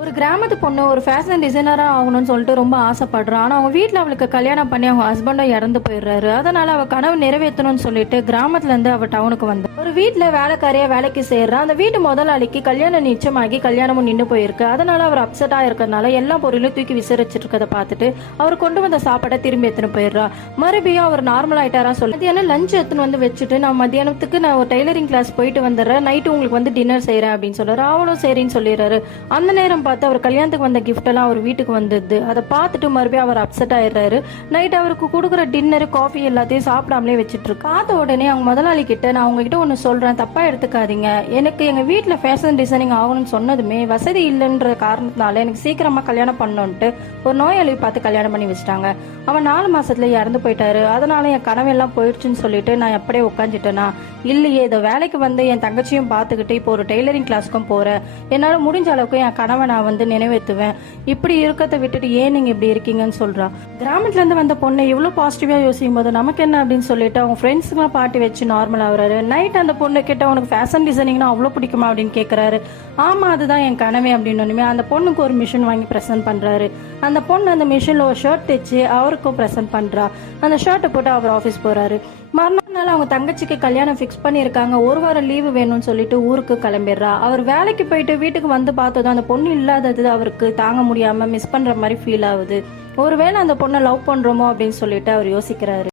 ஒரு கிராமத்து பொண்ணு ஒரு ஃபேஷன் டிசைனராக ஆகணும்னு சொல்லிட்டு ரொம்ப ஆசைப்படுறான். ஆனால் அவங்க வீட்டில் அவளுக்கு கல்யாணம் பண்ணி அவங்க ஹஸ்பண்டும் இறந்து போயிடுறாரு. அதனால அவள் கனவு நிறைவேற்றணும்னு சொல்லிட்டு கிராமத்துலேருந்து அவள் டவுனுக்கு வந்தா. ஒரு வீட்டில் வேலைக்காரியாக வேலைக்கு சேர்றா. அந்த வீட்டு முதலாளிக்கு கல்யாணம் நிச்சயமாகி கல்யாணமும் நின்று போயிருக்கு. அதனால அவர் அப்செட்டாக இருக்கிறதுனால எல்லா பொருளையும் தூக்கி விசாரிச்சுட்டு இருக்கதை பார்த்துட்டு அவர் கொண்டு வந்த சாப்பாடை திரும்பி எடுத்துன்னு போயிடுறா. மறுபடியும் அவர் நார்மல் ஆயிட்டாரா சொல்லி மத்தியானம் லஞ்ச் எடுத்துன்னு வந்து வச்சுட்டு நான் மத்தியானத்துக்கு நான் ஒரு டெய்லரிங் கிளாஸ் போயிட்டு வந்துடுறேன், நைட்டு உங்களுக்கு வந்து டின்னர் செய்கிறேன் அப்படின்னு சொல்றாரு. அவளும் சரின்னு சொல்லிடுறாரு. அந்த நேரம் பார்த்து அவர் கல்யாணத்துக்கு வந்த கிஃப்ட் எல்லாம் அவர் வீட்டுக்கு வந்தது. அதை பார்த்துட்டு மறுபடியும் அவர் அப்செட் ஆயிடுறாரு. நைட் அவருக்கு கொடுக்குற டின்னர் காஃபி எல்லாத்தையும் சாப்பிடாமலே வச்சுட்டு இருக்கு. பார்த்த உடனே அவங்க முதலாளி கிட்ட நான் உங்ககிட்ட ஒன்று சொல்றேன், தப்பா எடுத்துக்காதீங்க. எனக்கு எங்க வீட்டில் ஃபேஷன் டிசைனிங் ஆகணும்னு சொன்னதுமே வசதி இல்லைன்ற காரணத்தினால எனக்கு சீக்கிரமா கல்யாணம் பண்ணணும்ட்டு ஒரு நோயாளி பார்த்து கல்யாணம் பண்ணி வச்சுட்டாங்க. அவன் 4 மாசத்துல இறந்து போயிட்டாரு. அதனால என் கனவெல்லாம் போயிடுச்சுன்னு சொல்லிட்டு நான் எப்படியே உட்காந்துட்டேனா இல்லையே, இதை வேலைக்கு வந்து என் தங்கச்சியும் பார்த்துக்கிட்டு இப்போ ஒரு டெய்லரிங் கிளாஸ்க்கும் போறேன். என்னால் முடிஞ்ச அளவுக்கு என் கனவை நான் வந்து நினைவேற்றுவேன். இப்படி இருக்கத்தை விட்டுட்டு ஏன் நீங்க இப்படி இருக்கீங்கன்னு சொல்றா. கிராமத்துல இருந்து வந்த பொண்ணை இவ்வளவு பாசிட்டிவா யோசிக்கும் போது நமக்கு என்ன அப்படின்னு சொல்லிட்டு அவங்க ஃப்ரெண்ட்ஸுக்குலாம் பாட்டி வச்சு நார்மல் ஆகுறாரு. நைட் அந்த பொண்ணு கிட்ட உனக்கு ஃபேஷன் டிசைனிங்னா அவ்வளவு பிடிக்குமா அப்படின்னு கேட்கறாரு. ஆமா அதுதான் என் கனவே அப்படின்னு அந்த பொண்ணுக்கு ஒரு மிஷின் வாங்கி ப்ரெசென்ட் பண்றாரு. அந்த பொண்ணு அந்த மிஷின்ல ஒரு ஷர்ட் தைச்சு அவருக்கும் ப்ரெசென்ட் பண்றா. அந்த ஷர்ட்டை போட்டு அவர் ஆஃபீஸ் போறாரு. மறுநாள் அவங்க தங்கச்சிக்கு கல்யாணம் ஃபிக்ஸ் பண்ணியிருக்காங்க. ஒரு வாரம் லீவு வேணும்னு சொல்லிட்டு ஊருக்கு கிளம்பிடுறா. அவர் வேலைக்கு போயிட்டு வீட்டுக்கு வந்து பார்த்ததும் அந்த பொண்ணு இல்லாதது அவருக்கு தாங்க முடியாம மிஸ் பண்ற மாதிரி ஃபீல் ஆகுது. ஒருவேளை அந்த பொண்ணை லவ் பண்றோமோ அப்படின்னு சொல்லிட்டு அவர் யோசிக்கிறாரு.